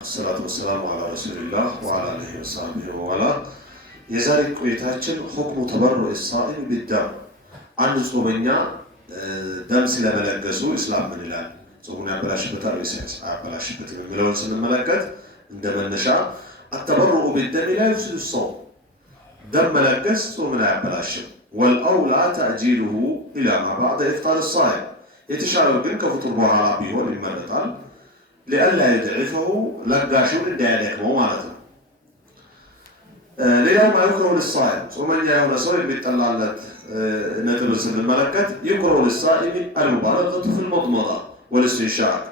الصلاة والسلام على رسول الله وعلى آله وصحبه وعلى የዛሬ ቆይታችን ሁክሙ ተበሩዕ الصائم بالدم አንድ ጾመኛ ደም ስለመለገሱ እስላም ምን ይላል? ጾሙን ያበላሽበታል ወይስ አያበላሽበትም የሚለውን ስንመለከት እንደ መነሻ التبرع بالدم لا يفسد الصوم ደም መለገስ ጾምን አያበላሽም والأولى تأجيله إلى ما بعد إفطار الصائم የተሻለው ግን ከፍጡር በኋላ ቢሆን ይመረጣል لألا يضعفه لقاشون الديالكمو مالته ليوم ما يكره للصائم ومن يوم صائم بالتلالة نتبس الملكات يكره للصائم المبالغة في المضمضة والاستنشاق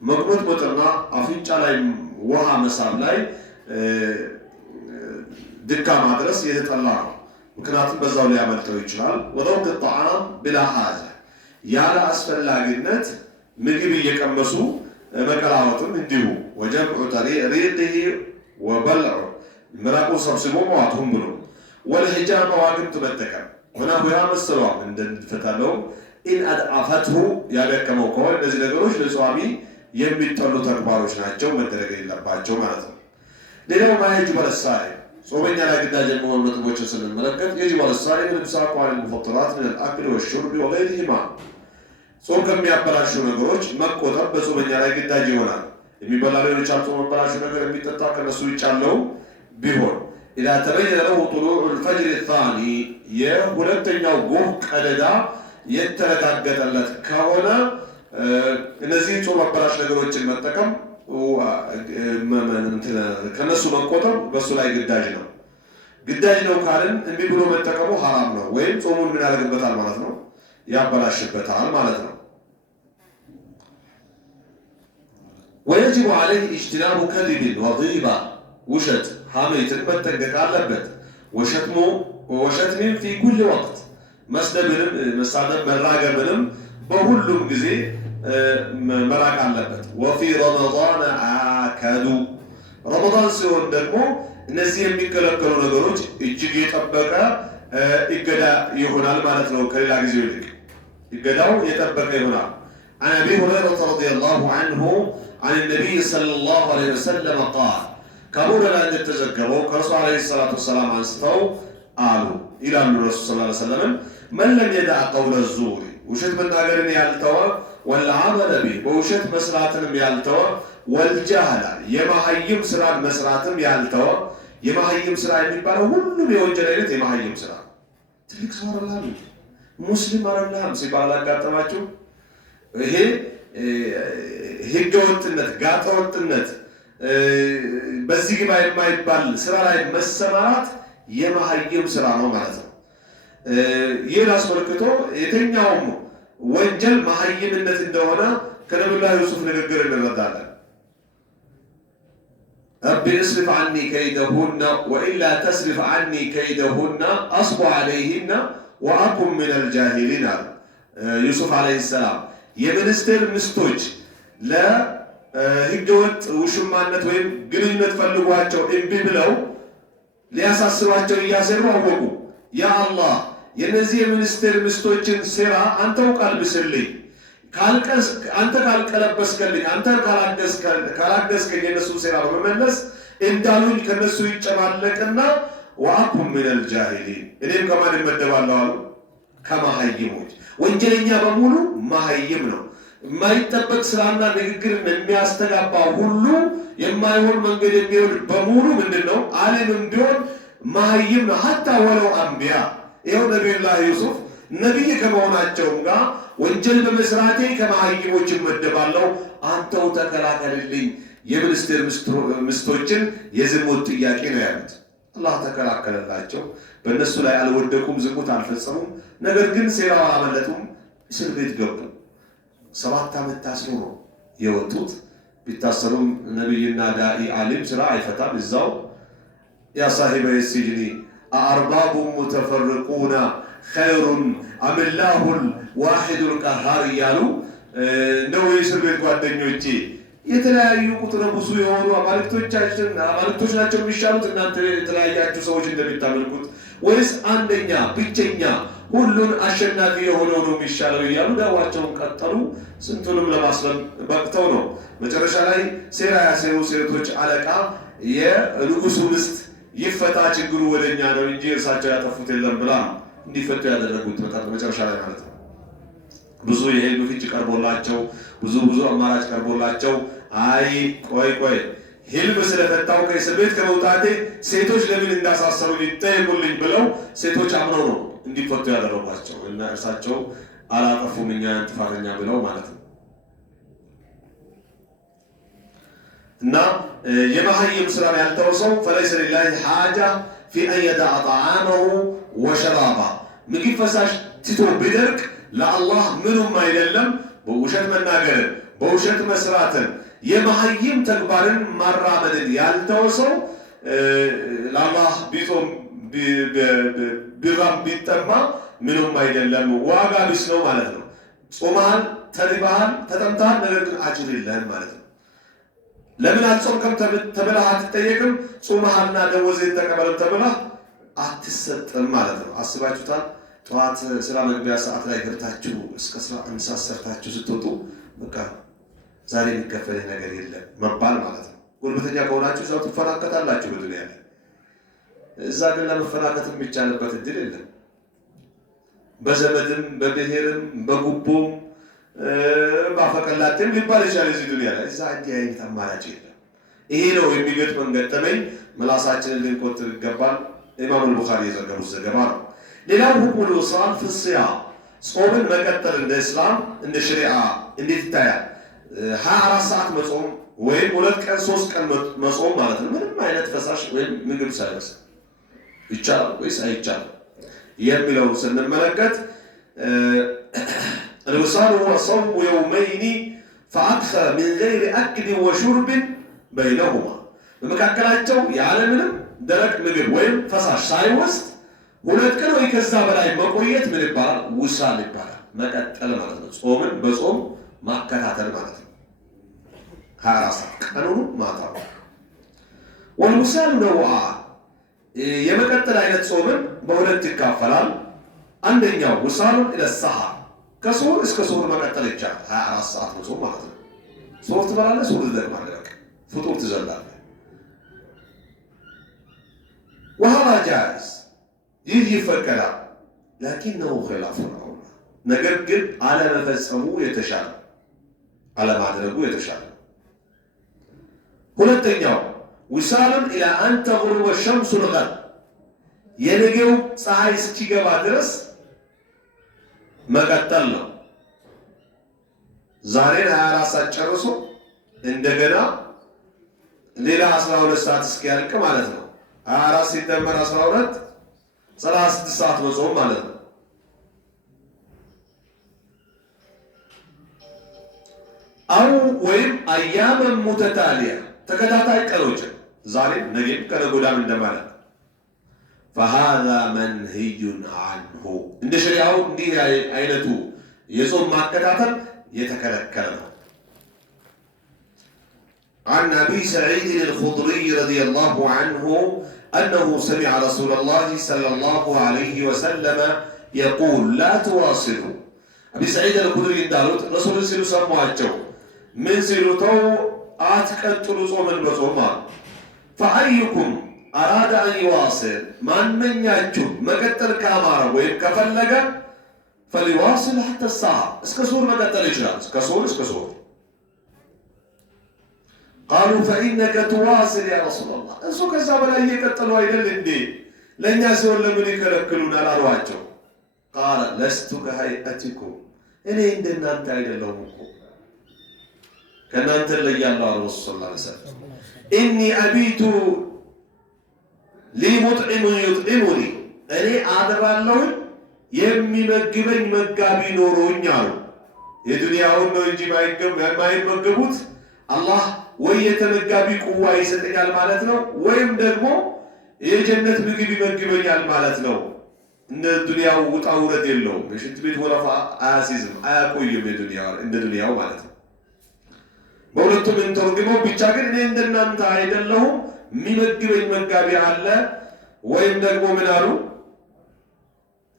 مقبوط مترنا أفينش على وها مسام لاي دكا مدرس يتطلع ممكنات بزاو لي عمل تويجال وضوء الطعام بلا حاجة يالا أسفل لاقنت مجيبي يكمسو مكلاوتم انديو وجمع ريقه وبلعه مراقو سبسمو مواتهم بلو والحجامة واقم تبتكم هنا بها مسلوع من فتالهم إن أدعفته يابك موكوه الذي نقروش لسوامي يميتولو تكباروش ناتشو مدرق إلا باتشو مالتهم لأنه ما يجب على السائل صوبين على قداج المهمة موجة سنة الملكة يجب على السائل الامساك عن المفطرات من الأكل والشرب وغيرهما ጾም ከሚያበላሹ ነገሮች መቆጠብ በጾመኛ ላይ ግዳጅ ይሆናል። የሚበላው የቻልቶ መበላሹ ነገር የሚጠጣ ከነሱ ይጫለው ቢሆን ኢላ ተበየነ له طلوع الفجر الثاني የሁለተኛው ጎህ ቀደዳ የተረጋገጠለት ከሆነ እነዚህ ጾም አበላሽ ነገሮችን መጠቀም ከነሱ መቆጠብ በሱ ላይ ግዳጅ ነው። ግዳጅ ነው ካልን እንዲህ ብሎ መጠቀሙ ሐራም ነው ወይም ጾሙን ምን ያደርግበታል ማለት ነው ያበላሽበታል ማለት ነው። ويجب عليه اجتناب كذب وغيبة وشت حميت متنقق علبت وشتم في كل وقت مسدب مراقبንም በሁሉም ጊዜ መራቅ አለበት وفي رمضان عاكدوا رمضان ሲሆን ደግሞ እነዚህ የሚከለከሉ ነገሮች እጅግ የጠበቀ ይገዳ ይሆናል ማለት ነው። ከሌላ ጊዜ ይልቅ ይገዳው የጠበቀ ይሆናል። عن أبي هريرة رضي الله عنه عن النبي صلى الله عليه وسلم قال كابور لا تتذكروا كرسول عليه الصلاة والسلام عن ستو قالوا إلى الرسول صلى الله عليه وسلم من لم يدع قول الزور وشت من ناقرني يالتوى والعمل به وشت مسراتهم يالتوى والجهل يمهيم سراد مسراتهم يالتوى የማህይም ስራ የሚባለው ሁሉም የወንጀል አይነት የማህይም ስራ ትልቅ ሰው አይደለም ሙስሊም አይደለም ሲባል አጋጠማችሁ ይሄ ህገወጥነት ጋጠወጥነት በዚህ ግባ የማይባል ስራ ላይ መሰማራት የማህይም ስራ ነው ማለት ነው። ይህን አስመልክቶ የትኛውም ወንጀል ማህይምነት እንደሆነ ከነብዩ ዩሱፍ ንግግር እንረዳለን። ربي اصرف عني كيدهن وإلا تصرف عني كيدهن أصب عليهن وأكن من الجاهلين يوسف عليه السلام የምንስትር ምስቶች ለህገወጥ ውሽማነት ወይም ግንኙነት ፈልጓቸው እምቢ ብለው ሊያሳስሯቸው እያሰሩ አወቁ። ያ አላህ የነዚህ የምንስትር ምስቶችን ሴራ አንተው ቀልብስልኝ አንተ ካልቀለበስከልኝ አንተ ካላገዝከኝ የነሱ ሴራ በመመለስ እንዳሉኝ ከነሱ ይጨማለቅና ወአኩም ሚነል ጃሂሊን እኔም ከማን እመደባለሁ አሉ ከመሃይሞች። ወንጀለኛ በሙሉ መሃይም ነው። የማይጠበቅ ስራና ንግግር የሚያስተጋባ ሁሉ የማይሆን መንገድ የሚሄድ በሙሉ ምንድነው ዓለምም ቢሆን መሃይም ነው። ሐታ ወለው አንቢያ ይኸው ነቢዩላህ ዩሱፍ ነቢይ ከመሆናቸውም ጋር ወንጀል በመስራቴ ከመሃይሞች እመደባለሁ አንተው ተከላከልልኝ የምንስትር ምስቶችን የዝሙት ጥያቄ ነው ያሉት። አላህ ተከላከለላቸው። በእነሱ ላይ አልወደቁም፣ ዝሙት አልፈጸሙም። ነገር ግን ሴራው አላመለጡም። እስር ቤት ገቡ። 7 ዓመት ታስሮ ነው የወጡት። ቢታሰሩም ነቢይና ዳኢ ዓሊም ስራ አይፈታም። እዛው ያ ሳሂበ የሲጅኒ አርባቡ ሙተፈርቁና ኸይሩን አምላሁል ዋሂዱል ቀሃር እያሉ ነው የእስር ቤት ጓደኞቼ የተለያዩ ቁጥረ ብዙ የሆኑ አማልክቶች ናቸው የሚሻሉት እናንተ የተለያያችሁ ሰዎች እንደሚታመልኩት ወይስ አንደኛ ብቸኛ ሁሉን አሸናፊ የሆነው ነው የሚሻለው እያሉ ዳዋቸውን ቀጠሉ። ስንቱንም ለማስለም በቅተው ነው መጨረሻ ላይ ሴራ ያሴሩ ሴቶች አለቃ የንጉሱ ምስት ይፈታ ችግሩ ወደኛ ነው እንጂ እርሳቸው ያጠፉት የለም ብላ እንዲፈቱ ያደረጉት መጨረሻ ላይ ማለት ነው። ብዙ የሄዱ ፍንጭ ቀርቦላቸው ብዙ አማራጭ ቀርቦላቸው አይ ቆይ ህልም ስለፈታው ከእስር ቤት ከመውጣቴ ሴቶች ለምን እንዳሳሰሩ ይጠየቁልኝ ብለው ሴቶች አምነው ነው እንዲፈቱ ያደረጓቸው እና እርሳቸው አላጠፉም እኛ ጥፋተኛ ብለው ማለት ነው። እና የመሀይም ስራ ያልተው ሰው فليس لله حاجة في أن يدع طعامه وشرابه ምግብ ፈሳሽ ትቶ ቢደርቅ ለአላህ ምንም አይደለም። በውሸት መናገርን በውሸት መስራትን የመሀይም ተግባርን ማራመድን ያልተው ሰው ለአላህ ቢጾም ቢራም ቢጠማ ምንም አይደለም፣ ዋጋ ቢስ ነው ማለት ነው። ጾመሃል፣ ተሪበሃል፣ ተጠምተሃል፣ ነገር ግን አጅር የለህም ማለት ነው። ለምን አልጾምክም ተብለህ አትጠየቅም። ጾመሃልና ደሞዝህን ተቀበልም ተብለህ አትሰጥም ማለት ነው። አስባችሁታል? ጠዋት ስራ መግቢያ ሰዓት ላይ ገብታችሁ እስከ 11 ሰዓት ሰርታችሁ ስትወጡ በቃ ዛሬ የሚከፈልህ ነገር የለም መባል ማለት ነው። ጉልበተኛ ከሆናችሁ እዛው ትፈናከታላችሁ በዱንያ ላይ። እዛ ግን ለመፈናከት የሚቻልበት እድል የለም። በዘመድም በብሔርም በጉቦም ባፈቀላጤም ሊባል ይችላል እዚህ ዱንያ ላይ። እዛ እንዲህ አይነት አማራጭ የለም። ይሄ ነው የሚገጥመን ገጠመኝ። ምላሳችንን ልንቆጥብ ይገባል። ኢማሙ አልቡኻሪ የዘገቡት ዘገባ ነው። ሌላው ሁኩም ወሳል ፍስያ ጾምን መቀጠል እንደ እስላም እንደ ሸሪዓ እንዴት ይታያል? 24 ሰዓት መጾም ወይም 2 ቀን 3 ቀን መጾም ማለት ነው። ምንም አይነት ፈሳሽ ወይም ምግብ ሳይበስ ይቻላል ወይስ አይቻልም የሚለውን ስንመለከት الوصال هو صوم يومين فأكثر من غير أكل وشرب بينهما በመካከላቸው ያለምንም ደረቅ ምግብ ወይም ፈሳሽ ሳይወስድ 2 ቀን ወይ ከዛ በላይ መቆየት ምን ይባላል? ውሳል ይባላል። መቀጠል ማለት ነው። ጾምን በጾም ማከታተል ማለት ነው። 24 ሰዓት ቀኑን ማታው والوصال نوعا የመቀጠል አይነት ጾምን በሁለት ይካፈላል። አንደኛው ውሳሉን ኢለ ሰሐር ከሱር እስከ ሱር መቀጠል ይቻላል። 24 ሰዓት መጾም ማለት ነው። ሱር ትበላለህ፣ ሱር ትደግማለህ፣ በቃ ፍጡር ትዘላለህ። وهذا جائز ይህ ይፈቀዳል። لكنه خلاف الأولى ነገር ግን አለመፈጸሙ የተሻለ አለማድረጉ የተሻለ። ሁለተኛው ውሳሉን ኢላ አን ተغرب الشمس الغد የነገው ፀሐይ እስኪገባ ድረስ መቀጠል ነው። ዛሬን 24 ሰዓት ጨርሶ እንደገና ሌላ 12 ሰዓት እስኪያልቅ ማለት ነው። 24 ሲደመር 12 36 ሰዓት መጾም ማለት ነው። አው ወይም አያመ ሙተታሊያ ተከታታይ ቀኖች ዛሬም ነገም ከነገ ወዲያም እንደማለት فهذا منهي عنه እንደ ሸሪዓው እንዲህ አይነቱ የጾም ማከታተል የተከለከለ ነው። عن أبي سعيد الخدري رضي الله عنه أنه سمع رسول الله صلى الله عليه وسلم يقول لا تواصلوا أبي سعيد الخدري እንዳሉት ረሱል ሲሉ ሰማቸው። ምን ሲሉ ተው አትቀጥሉ ጾምን በጾም فأيكم أراد أن يواصل من يأتون مقتل كامارا وين كفلقا فليواصل حتى الساعة اسكسور مقتل إجراء اسكسور قالوا فإنك تواصل يا رسول الله انسو كذاب لا يقتلوا إلى الدين لن يسول لمن يكلكلون على رواجه قال لست كهيئتكم إني عندنا أنت إلى اللومكم كان أنت اللي يالله الرسول صلى الله عليه وسلم إني أبيت لمطعم يطعمني أني أعذر الله የሚመግበኝ መጋቢ ኖሮኝ አሉ። የዱንያውን ነው እንጂ ማይመገቡት አላህ ወይ የተመጋቢ ቁዋ ይሰጠኛል ማለት ነው፣ ወይም ደግሞ የጀነት ምግብ ይመግበኛል ማለት ነው። እንደ ዱንያው ውጣ ውረድ የለውም። የሽንት ቤት ወረፋ አያሲዝም፣ አያቆይም እንደ ዱንያው ማለት ነው። በሁለቱም እንተርጉመው ብቻ ግን እኔ እንደናንተ አይደለሁም፣ የሚመግበኝ መጋቢ አለ። ወይም ደግሞ ምን አሉ?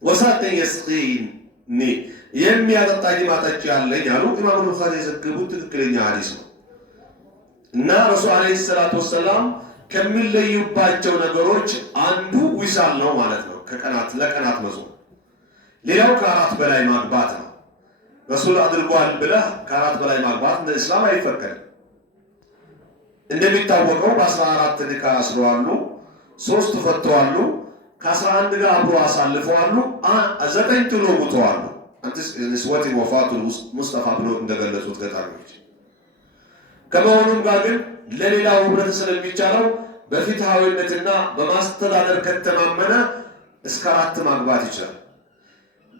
ወሳተን የስቂኒ የሚያጠጣኝ ማጠጫ አለኝ አሉ። ኢማሙ ቡኻሪ የዘገቡት ትክክለኛ ሐዲስ ነው እና ረሱል ዓለይሂ ሰላቱ ወሰላም ከሚለዩባቸው ነገሮች አንዱ ዊሳል ነው ማለት ነው። ለቀናት መጾም። ሌላው ከአራት በላይ ማግባት ነው። ረሱል አድርጓል ብለህ ከአራት በላይ ማግባት እንደ እስላም አይፈቀድም። እንደሚታወቀው በ14 ኒካ አስረዋሉ፣ 3 ፈተዋሉ፣ ከ11 ጋር አብሮ አሳልፈዋሉ፣ 9 ጥሎ ሙተዋሉ። አንተስ ንስወት ወፋቱ ሙስጠፋ ብሎ እንደገለጹት ገጣሚዎች ከመሆኑም ጋር ግን ለሌላው ህብረተሰብ የሚቻለው በፍትሃዊነትና በማስተዳደር ከተማመነ እስከ 4 ማግባት ይችላል።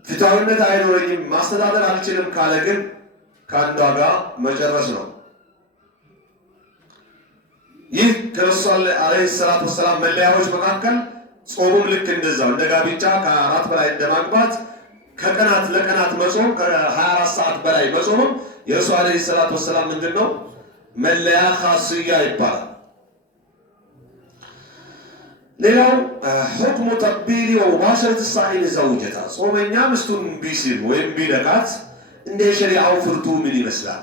ፍትሃዊነት አይኖረኝም ማስተዳደር አልችልም ካለ ግን ከአንዷ ጋር መጨረስ ነው። ይህ ከረሱል ዓለይሂ ሰላቱ ወሰላም መለያዎች መካከል ጾሙም ልክ እንደዛው እንደ ጋብቻ ከ4 በላይ እንደማግባት ከቀናት ለቀናት መጾም ከ24 ሰዓት በላይ መጾምም የረሱል ዓለይሂ ሰላቱ ወሰላም ምንድነው መለያ ኻስያ ይባላል። ሌላው ሁክሙ ተቅቢሊ ወሙባሸረት ሳኢም ዘውጀታ ጾመኛ ሚስቱን ቢስም ወይም ቢነካት እንደ ሸሪዓው ፍርዱ ምን ይመስላል?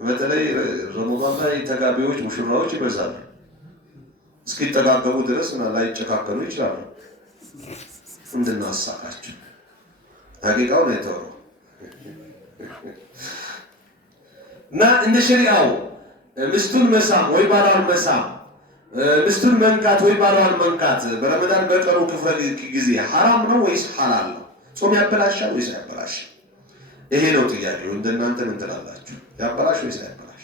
በተለይ ረመዳን ላይ ተጋቢዎች ሙሽራዎች ይበዛሉ። እስኪጠጋገቡ ድረስ ላይ ጨካከሉ ይችላሉ። ምንድነው ሀሳባቸው? ሀቂቃው ነው የተወራው እና እንደ ሸሪዓው ሚስቱን መሳም ወይ ባሏን መሳም፣ ሚስቱን መንካት ወይ ባሏን መንካት በረመዳን በቀሩ ክፍለ ጊዜ ሐራም ነው ወይስ ሐላል ነው? ጾም ያበላሻል ወይስ አያበላሽም? ይሄ ነው ጥያቄው። እንደናንተ ምን ትላላችሁ? ያበላሽ ወይስ አያበላሽ?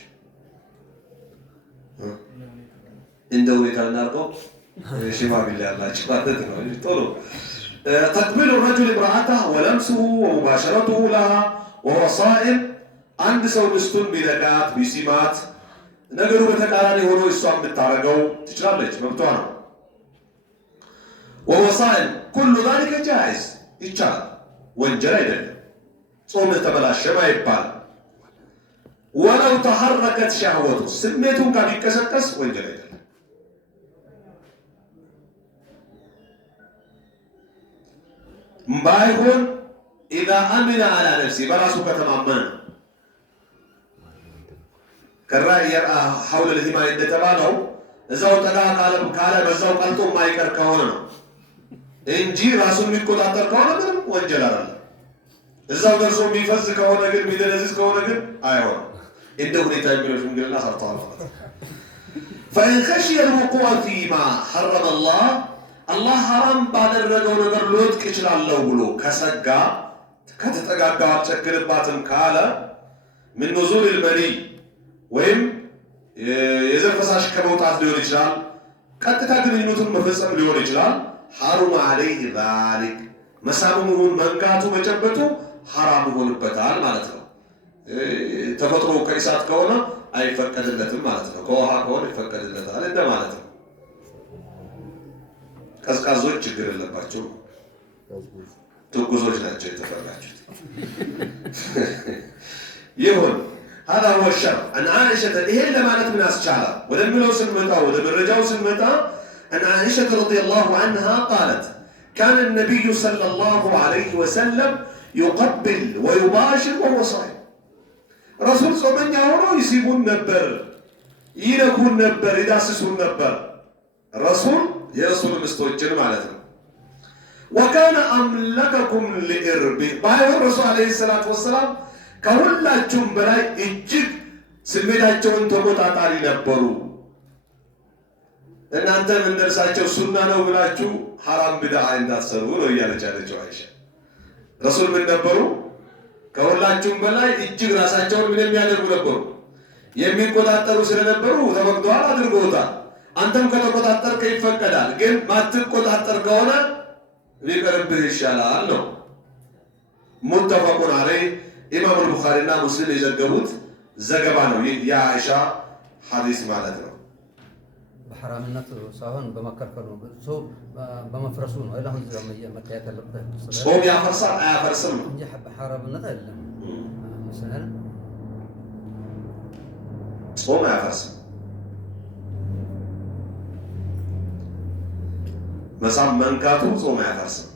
እንደ ሁኔታ እናድርገው። ሽማግሌ ያላችሁ ማለት ነው። ቶሎ ተቅቢሉ ረጁል ኢምራአተሁ ወለምሱሁ ወሙባሸረቱሁ ለሃ ወሁወ ሳኢም አንድ ሰው ሚስቱን ቢነካት ቢሲማት ነገሩ በተቃራኒ ሆኖ እሷን ብታረገው ትችላለች፣ መብቷ ነው። ወሁወ ሳኢም ኩሉ ዛሊከ ጃኢዝ ይቻላል፣ ወንጀል አይደለም። ጾም ተበላሸም አይባልም። ወለው ተሐረከት ሻህወቱ ስሜቱን ጋር ቢቀሰቀስ ወንጀል አይደለም። ባይሆን ኢዛ አሚነ አላ ነፍሲ በራሱ ከተማመነ ከራይ የርአ ሐውለ ልሂማን እንደተባለው እዛው ጠጋ ካለ በዛው ቀልጦ የማይቀር ከሆነ ነው እንጂ ራሱን የሚቆጣጠር ከሆነ ምንም ወንጀል አይደለም። እዛው ደርሶ የሚፈዝ ከሆነ ግን የሚደነዝዝ ከሆነ ግን አይሆንም። እንደ ሁኔታ የሚለው ሽምግልና ሰርተዋል ማለት ነው። ፈኢን ኸሽየ ልውቁዐ ፊማ ሐረመ አላህ ሐራም ባደረገው ነገር ልወድቅ እችላለሁ ብሎ ከሰጋ ከተጠጋጋ አልቸክልባትም ካለ ምን ኑዙል ልመኒይ ወይም የዘር ፈሳሽ ከመውጣት ሊሆን ይችላል፣ ቀጥታ ግንኙነቱን መፈጸም ሊሆን ይችላል። ሐሩመ ዐለይህ ዛሊክ መሳሙን መንካቱ መጨበጡ ሐራም ይሆንበታል ማለት ነው። ተፈጥሮ ከእሳት ከሆነ አይፈቀድለትም ማለት ነው። ከውሃ ከሆነ ይፈቀድለታል እንደማለት ነው። ቀዝቃዞች ችግር የለባቸው፣ ትኩሶች ናቸው የተፈራችሁት። ይሁን هذا هو الشرع. عن عائشة إيه لما نتمنى أسشارة ولملو سنمتا ولمرجاو سنمتا عن عائشة رضي الله عنها قالت كان النبي صلى الله عليه وسلم يقبل ويباشر وهو صائم. رسول صلى الله عليه وسلم يسيبون نبر ينكون نبر يداسسون نبر رسول የረሱል ሚስቶችን ማለት ነው። ወካነ አምለከኩም ሊኢርቢ ባይሆን ረሱል ዓለይሂ ሰላቱ ወሰላም ከሁላችሁም በላይ እጅግ ስሜታቸውን ተቆጣጣሪ ነበሩ። እናንተ ምን ደርሳቸው ሱና ነው ብላችሁ ሐራም ቢድዓ እንዳትሰሩ ነው እያለች ያለችው አይሻ። ረሱል ምን ነበሩ? ከሁላችሁም በላይ እጅግ ራሳቸውን ምን የሚያደርጉ ነበሩ? የሚቆጣጠሩ ስለነበሩ ተፈቅዷል፣ አድርገውታል። አንተም ከተቆጣጠርከ ይፈቀዳል፣ ግን ማትቆጣጠር ከሆነ ሊቀርብህ ይሻላል ነው። ሙተፈቁን ዐለይህ ኢማም አልቡኻሪና ሙስሊም የዘገቡት ዘገባ ነው። ይህ የአኢሻ ሐዲስ ማለት ነው። በሐራምነቱ ሳይሆን በመከልከሉ ሰው በመፍረሱ ነው። አሁን መታየት ያለበት ጾም ያፈርሳል አያፈርስም እንጂ በሐራምነት አይደለም። مثلا ጾም አያፈርስም። መሳም መንካቱ ጾም አያፈርስም።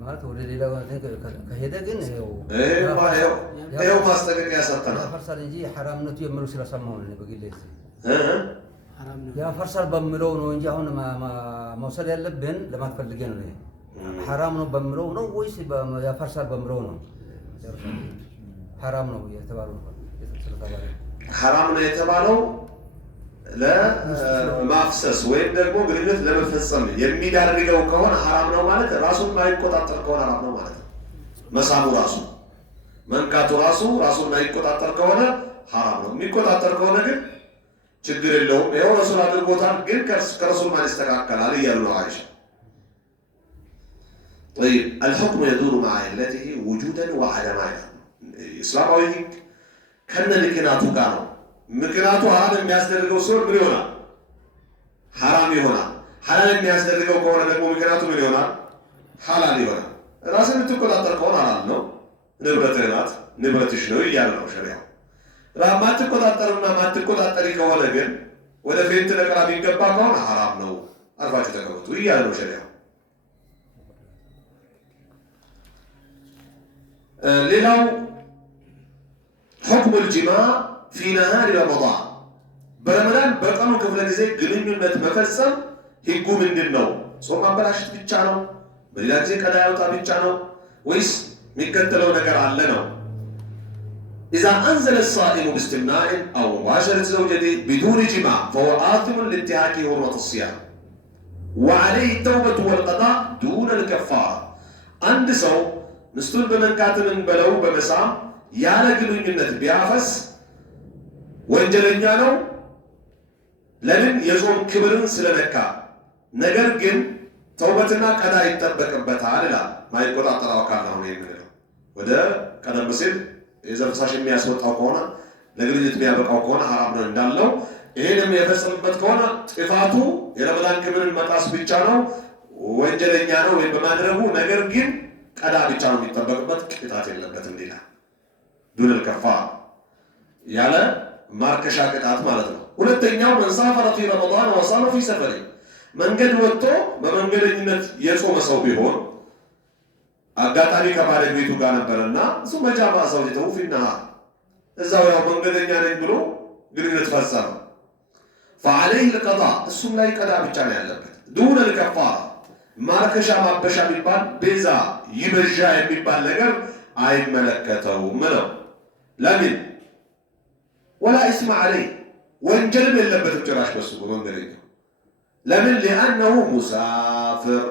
ማለት ወደ ሌላ ከሄደ ግን ይኸው ማስጠንቀቂያ ሰጥተናል። ያፈርሳል እንጂ ሐራምነቱ የሚለው ስለሰማሁ ነው በግሌ ያፈርሳል በሚለው ነው እንጂ አሁን መውሰድ ያለብን ለማትፈልገ ነው። ሐራም ነው በሚለው ነው ወይስ ያፈርሳል በሚለው ነው? ሐራም ነው የተባለው ሐራም ነው የተባለው ለማፍሰስ ወይም ደግሞ ግንኙነት ለመፈጸም የሚዳርገው ከሆነ ሐራም ነው ማለት ራሱን ማይቆጣጠር ከሆነ ሐራም ነው ማለት ነው። መሳሙ ራሱ መንካቱ ራሱን ማይቆጣጠር ከሆነ ሐራም ነው። የሚቆጣጠር ከሆነ ግን ችግር የለውም። ይኸው ረሱል አድርጎታል፣ ግን ከረሱል ማን ይስተካከላል እያሉ ነው አይሻ። طيب الحكم يدور مع علته وجودا وعدما እስላማዊ ህግ ከነ ምክንያቱ ጋር ነው። ምክንያቱ ሐራም የሚያስደርገው ሲሆን ምን ይሆናል? ሐራም ይሆናል። ሐላል የሚያስደርገው ከሆነ ደግሞ ምክንያቱ ምን ይሆናል? ሐላል ይሆናል። ራስን የምትቆጣጠር ከሆነ ሐላል ነው፣ ንብረትህ ናት፣ ንብረትሽ ነው እያለ ነው ሸሪዓው። ማትቆጣጠርና ማትቆጣጠሪ ከሆነ ግን ወደ ፌንት ነቅራ የሚገባ ከሆነ ሐራም ነው፣ አርፋችሁ ተቀመጡ እያለ ነው ሸሪዓው። ሌላው حكم الجماع في نهار رمضان برمضان በቀኑ ክፍለ ጊዜ ግንኙነት መፈጸም ህጉ ምንድነው? ጾም ማበላሸት ብቻ ነው? በሌላ ጊዜ ቀዳ ያውጣ ብቻ ነው ወይስ የሚከተለው ነገር አለ ነው? إذا أنزل الصائم باستمناء أو مباشرة زوجته بدون جماع فهو آثم لانتهاك حرمة الصيام وعليه التوبة والقضاء دون الكفارة. عند ሰው ሚስቱን በመንካትን በለው በመሳም ያለ ግንኙነት ቢያፈስ ወንጀለኛ ነው። ለምን? የጾም ክብርን ስለነካ። ነገር ግን ተውበትና ቀዳ ይጠበቅበታል ይላል። ማይቆጣጠረው አካል ነው የሚለው ወደ ቀደም ሲል የዘር ፈሳሽ የሚያስወጣው ከሆነ ለግንኙነት የሚያበቃው ከሆነ ሐራም ነው እንዳለው፣ ይሄንም የፈጸመበት ከሆነ ጥፋቱ የረመዳን ክብርን መጣስ ብቻ ነው፣ ወንጀለኛ ነው ወይም በማድረጉ። ነገር ግን ቀዳ ብቻ ነው የሚጠበቅበት፣ ቅጣት የለበትም ይላል። ዱነል ከፋራ ያለ ማርከሻ ቅጣት ማለት ነው። ሁለተኛው መንሳፈረ ፊ ረመዳን ወሳመ ፊ ሰፈሪ መንገድ ወጥቶ በመንገደኝነት የጾመ ሰው ቢሆን አጋጣሚ ከባለቤቱ ጋር ነበረና እሱ መጃማ ዘውጀተው ፊና እዛው ያው መንገደኛ ነኝ ብሎ ግንኙነት ፈጸመ። فعليه القضاء እሱም ላይ ቀዳ ብቻ ነው ያለበት። ዱነል ከፋራ ማርከሻ ማበሻ የሚባል ቤዛ ይበዣ የሚባል ነገር አይመለከተውም ነው። ለምን? ወላ እስማ عليه ወንጀልም የለበትም ጭራሽ በሱ መንገደኛ። ለምን? لأنه مسافر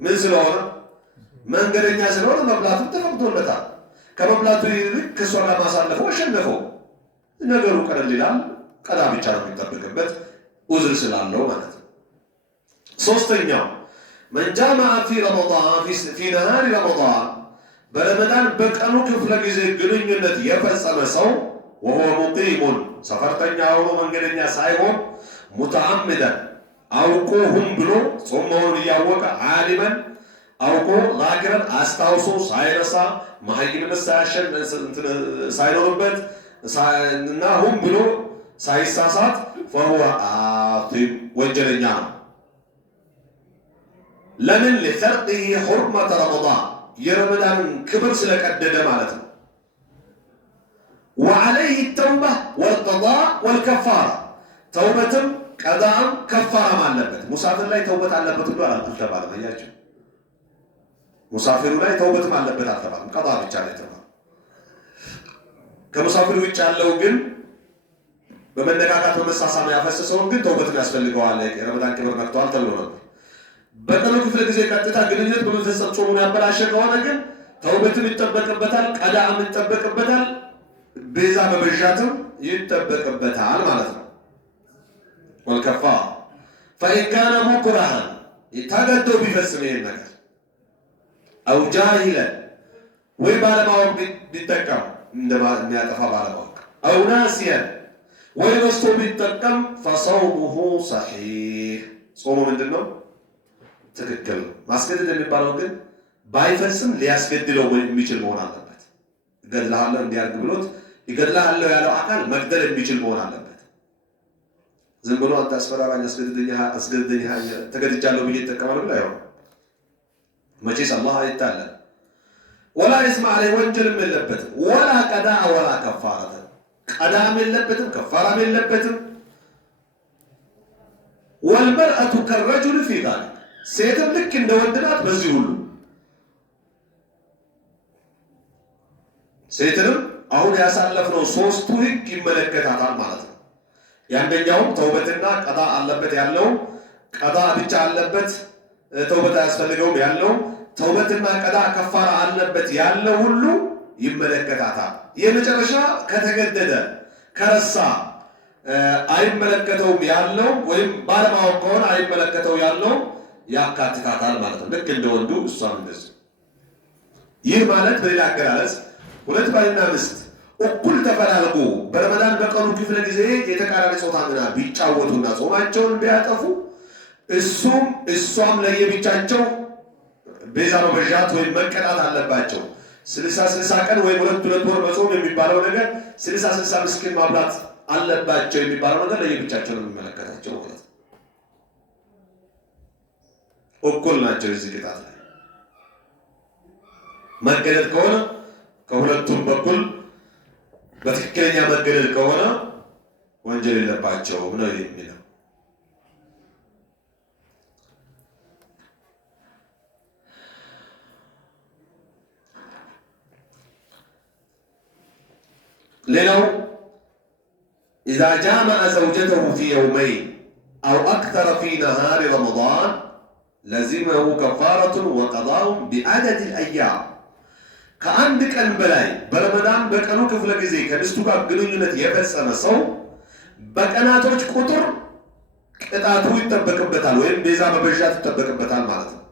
ምን ስለሆነ መንገደኛ ስለሆነ መብላቱ ተፈቅዶለታል። ከመብላቱ ይልቅ ከሷ ጋር ማሳለፉ አሸነፈው። ነገሩ ቀለል ይላል። ቀዳ ብቻ ነው የሚጠበቅበት ዑዝር ስላለው ማለት ነው። ሶስተኛው من جامع في رمضان في نهار رمضان برمضان በቀኑ ክፍለ ጊዜ ግንኙነት የፈጸመ ሰው وهو مقيم ሰፈርተኛ ሆኖ መንገደኛ ሳይሆን متعمدا አውቆ ሁም ብሎ ጾመውን እያወቀ ዓሊመን አውቆ ዛኪረን አስታውሶ ሳይረሳ ማይግንበት ሳያሸን ሳይኖርበት እና ሁም ብሎ ሳይሳሳት فهو آثم ወንጀለኛ ነው። ለምን? لتركه حرمة رمضان የረመዳን ክብር ስለቀደደ ማለት ነው። وعليه التوبة والقضاء والكفارة ተውበትም ቀዳም ከፋራም አለበት። ሙሳፊር ላይ ተውበት አለበት ብሎ አልተባለም። አያችሁ፣ ሙሳፊሩ ላይ ተውበትም አለበት አልተባለም። ቀዳ ብቻ ነው የተባለው። ከሙሳፊሩ ውጭ ያለው ግን በመነካካት በመሳሳም ያፈሰሰውን ግን ተውበትም ያስፈልገዋል። የረመዳን ክብር ነክቷል ተብሎ ነበር። በቀኑ ክፍለ ጊዜ ቀጥታ ግንኙነት በመፈጸም ጾሙን ያበላሸ ከሆነ ግን ተውበትም ይጠበቅበታል፣ ቀዳም ይጠበቅበታል፣ ቤዛ በመዣትም ይጠበቅበታል ማለት ነው። والكفار فإن كان مكرها يتجدوا بفسمه النجر أو جاهلا وبالماوك بالتكم عندما يتفاضل بالماوك أو ناسيا ويمسوا بالتكم فصومه صحيح. صومه من دنو تككل ما سكدد የሚባለው ግን ባይፈስም ሊያስገድለው የሚችል መሆን አለበት። ይገድልሃለሁ እንዲያርግ ብሎት ይገድልሃለሁ ያለው አካል መግደል የሚችል መሆን አለበት። ዝም ብሎ አንተ አስፈራራኝ አስገድደኛ ተገድጃለሁ ብዬ ተጠቀማለሁ ብላ ያው መቼስ አላህ አይታለም። ወላ ኢስማ ዐለይሂ ወንጀልም የለበትም። ወላ ቀዳ ወላ ከፋረተ ቀዳም የለበትም፣ ከፋራም የለበትም። ወልመርአቱ ከረጁል ፊ ዛሊክ ሴትም ልክ እንደ ወንድ ናት በዚህ ሁሉ። ሴትንም አሁን ያሳለፍነው ሶስቱ ህግ ይመለከታታል ማለት ነው። የአንደኛውም ተውበትና ቀዳ አለበት ያለው ቀዳ ብቻ አለበት ተውበት አያስፈልገውም ያለው ተውበትና ቀዳ ከፋራ አለበት ያለው ሁሉ ይመለከታታል። የመጨረሻ ከተገደደ ከረሳ አይመለከተውም ያለው ወይም ባለማወቅ ከሆነ አይመለከተው ያለው ያካትታታል ማለት ነው። ልክ እንደወንዱ እሷም እንደዚህ። ይህ ማለት በሌላ አገላለጽ ሁለት ባልና ሚስት እኩል ተፈላልጎ በረመዳን በቀኑ ክፍለ ጊዜ የተቃራኒ ጾታ ሚና ቢጫወቱና ጾማቸውን ቢያጠፉ እሱም እሷም ለየብቻቸው ቤዛ መበዣት ወይም መቀጣት አለባቸው። 60 ቀን ወይም 2 ወር መጾም የሚባለው ነገር 60 ምስኪን ማብላት አለባቸው የሚባለው ነገር ለየብቻቸው ነው የሚመለከታቸው ማለት ነው። እኩል ናቸው እዚህ ቅጣት ላይ። መገደል ከሆነ ከሁለቱም በኩል በትክክለኛ መገደል ከሆነ ወንጀል የለባቸውም ነው የሚለው። ሌላው إذا جامع زوجته في يومين أو أكثر في نهار رمضان لزمه كفارة وقضاء بعدد الأيام ከአንድ ቀን በላይ በረመዳን በቀኑ ክፍለ ጊዜ ከሚስቱ ጋር ግንኙነት የፈጸመ ሰው በቀናቶች ቁጥር ቅጣቱ ይጠበቅበታል ወይም ቤዛ መበዣት ይጠበቅበታል ማለት ነው።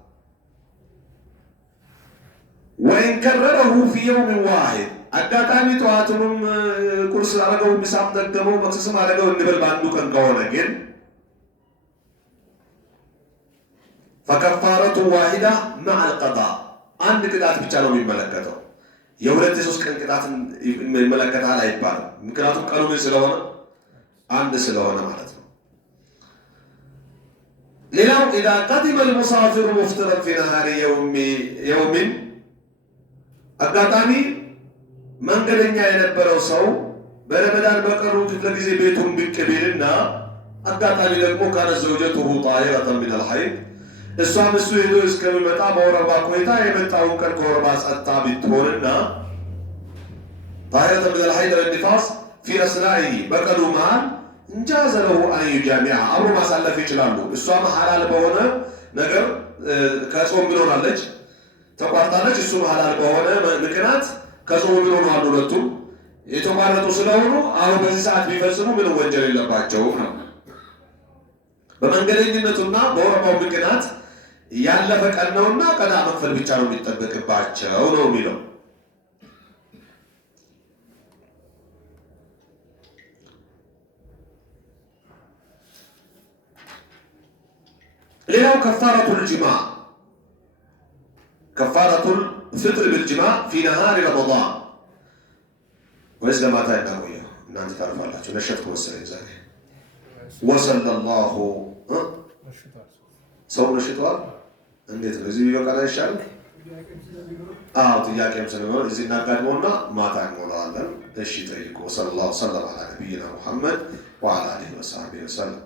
ወይን ከረረሁ ፊ የውም ዋሂድ አጋጣሚ ጠዋቱንም ቁርስ አረገው ምሳም ደገመው መክሰስም አረገው እንበል በአንዱ ቀን ከሆነ ግን ፈከፋረቱ ዋሂዳ መዐ አልቀዳ አንድ ቅጣት ብቻ ነው የሚመለከተው። የሁለት የሶስት ቀን ቅጣትን ይመለከታል አይባልም። ምክንያቱም ቀኑ ምን ስለሆነ አንድ ስለሆነ ማለት ነው። ሌላው إذا قدم المسافر مفطرا في نهار يوم አጋጣሚ መንገደኛ የነበረው ሰው በረመዳን በቀኑ ክፍለ ጊዜ ቤቱን ብቅ ቢልና አጋጣሚ ደግሞ ካነ ዘውጀቱሁ ጣሂረተን ሚነል ሐይድ እሷም እሱ ሄዶ እስከሚመጣ በወር አበባ ቆይታ የመጣውን ቀን ከወር አበባ ጸጥታ ብትሆንና ጣሂረተን ሚነል ሐይድ ወንኒፋስ ፊ አስናኢሂ በቀኑ መሃል እንጃዘ ለሁ አን ዩጃሚዐ አብሮ ማሳለፍ ይችላሉ። እሷም ሐላል በሆነ ነገር ከጾም ብሎናለች ተቋርጣለች። እሱም ሐላል በሆነ ምክንያት ከጾም ብሎናል። ሁለቱም የተቋረጡ ስለሆኑ አሁን በዚህ ሰዓት ቢፈጽሙ ምን ወንጀል የለባቸውም ነው። በመንገደኝነቱና በወረባው ምክንያት ያለፈ ቀን ነውና ቀዳ መክፈል ብቻ ነው የሚጠበቅባቸው ነው የሚለው። ሌላው ከፋረቱል ጅማዕ ከፋረቱል ፍጥር ቢልጅማዕ ፊ ነሃሪ ረመዳን ወይስ ለማታ እናቆየው? እናንተ ታርፋላችሁ። ነሸጥኩ መሰለኝ ዛሬ ወሰለላሁ ሰው ነሽቷል። እንዴት ነው? እዚህ ቢበቃ ይሻላል። አዎ ጥያቄም ስለሚሆን እዚህ እናጋድመውና ማታ እንሞላዋለን። እሺ ጠይቁ። ወሰለላሁ ዐላ ነቢይና ሙሐመድ ወዐላ አሊሂ ወሰሐቢሂ ወሰለም